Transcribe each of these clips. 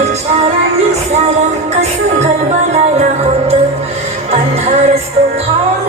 विचारांनी सारा कसं गलबलायला होतं। अंधारस तो भाव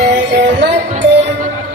Ellen, Ellen,